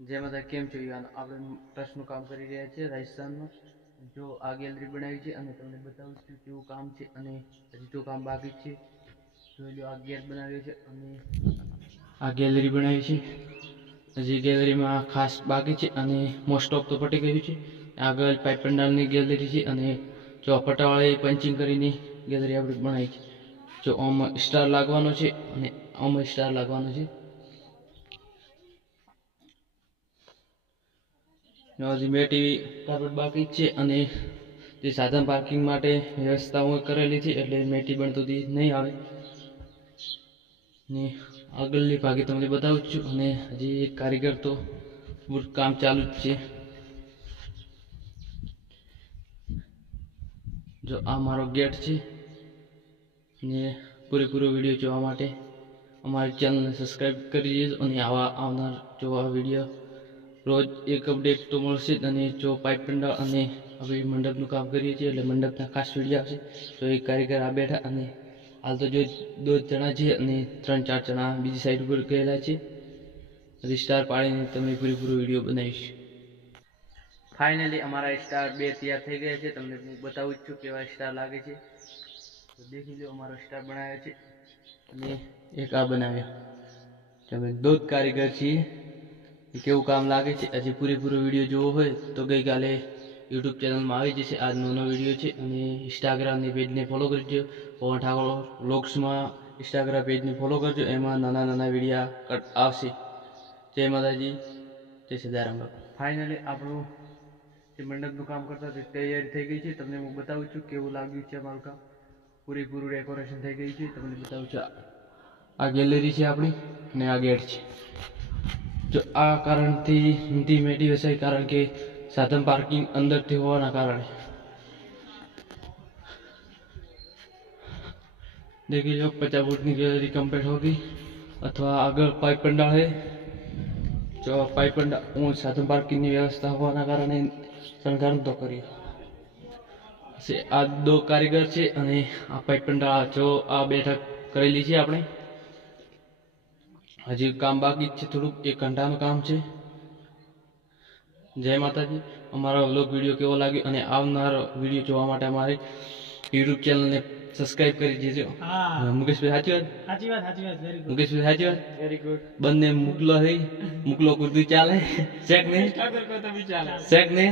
જેમાં તમે કેમ છો? યુવાન આપણે ટ્રસ્ટનું કામ કરી રહ્યા છીએ રાજસ્થાનમાં. જો આ ગેલેરી બનાવી છે અને તમને બતાવું છું કેવું કામ છે અને હજી તો કામ બાકી છે. જોઈ લો આ ગેટ બનાવ્યો છે અને આ ગેલેરી બનાવી છે. હજી ગેલેરીમાં ખાસ બાકી છે અને મોસ્ટ ઓફ તો પટી ગયું છે. આગળ પાઇપ પંડાલની ગેલેરી છે અને જો પટાવાળી પંચિંગ કરીને ગેલેરી આપણે બનાવી છે. જો આમાં સ્ટાર લાગવાનો છે અને આમાં સ્ટાર લાગવાનો છે. હજી મેટી કાર્પેટ બાકી છે અને જે સાધન પાર્કિંગ માટે વ્યવસ્થાઓ કરેલી છે એટલે મેટી પણ સુધી નહીં આવે. ને આગળની ભાગે તમને બતાવું છું અને હજી એક કારીગર તો કામ ચાલુ જ છે. જો આ મારો ગેટ છે ને પૂરેપૂરો વીડિયો જોવા માટે અમારી ચેનલને સબસ્ક્રાઈબ કરી દેજો અને આવા આવનાર જોવા વીડિયો રોજ એક અપડેટ તો મળશે જ અને જો પાઇપ પંડા અને હવે મંડપનું કામ કરીએ છીએ એટલે મંડપના ખાસ વીડિયો આવશે. તો એક કારીગર આ બેઠા અને હાલ તો જો દોઢ જણા છે અને ત્રણ ચાર જણા બીજી સાઈડ ઉપર ગયેલા છે. હજી સ્ટાર પાડીને તમને પૂરેપૂરો વીડિયો બનાવીશ. ફાઇનલી અમારા સ્ટાર બે તૈયાર થઈ ગયા છે. તમને હું બતાવું જ છું કેવા સ્ટાર લાગે છે. તો દેખી લો અમારો સ્ટાર બનાવ્યો છે અને એક આ બનાવ્યો. તમે દોધ કારીગર છીએ. એ કેવું કામ લાગે છે? હજી પૂરેપૂરો વીડિયો જોવો હોય તો ગઈકાલે યુટ્યુબ ચેનલમાં આવી જશે. આ નોનો વીડિયો છે અને ઇન્સ્ટાગ્રામની પેજને ફોલો કરજો. પવન ઠાકોર વ્લોગ્સમાં ઇન્સ્ટાગ્રામ પેજને ફોલો કરજો. એમાં નાના નાના વિડીયા આવશે. જય માતાજી. જય સદારામ બાપુ. ફાઇનલી આપણું જે મંડપનું કામ કરતા તે તૈયારી થઈ ગઈ છે. તમને હું બતાવું છું કેવું લાગ્યું છે અમારું કામ. પૂરેપૂરું ડેકોરેશન થઈ ગયું છે. તમને બતાવું છું. આ ગેલેરી છે આપણી અને આ ગેટ છે. જો આ કારણથી હિન્દી મેડી હશે કારણ કે સાધન પાર્કિંગ અંદરથી હોવાના કારણે देखिए जो पचास फुट की गैलरी कंप्लीट होगी अथवा આગળ પાઇપ पंडाल है જો પાઇપ पंडाल હું સાધન પાર્કિંગની વ્યવસ્થા હોવાના કારણે શણગાર તો કર્યો છે આ દો કારીગર છે અને આ પાઇપ पंडाल જો આ બેઠક કરેલી છે આપણે હજી કામ બાકી છે થોડુંક એક ઘંટાનું કામ છે. જય માતાજી. અમારો વ્લોગ વીડિયો કેવો લાગ્યો અને આવનારો વીડિયો જોવા માટે અમારી યુટ્યુબ ચેનલને સબસ્ક્રાઇબ કરી દેજો. મુકેશભાઈ સાચી વાત? સાચી વાત સાચી વાત. વેરી ગુડ મુકેશભાઈ સાચી વાત? વેરી ગુડ બંને મુકલો હે. મુકલો કુર્તી ચાલે. ચેક ને? ઠાકર કો તો બી ચાલે. ચેક ને?